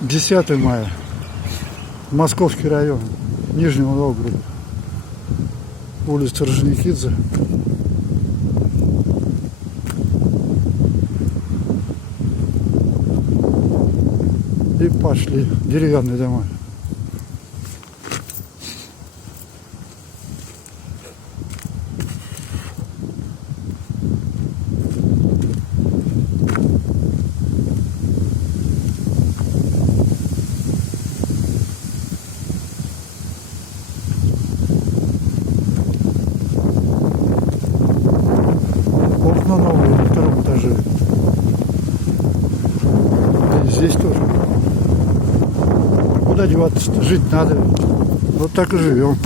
10 мая. Московский район. Нижнего Новгорода. Улица Орджоникидзе. И пошли деревянные дома. Окна новые на втором этаже. И здесь тоже. Куда деваться-то? Жить надо. Вот так и живем.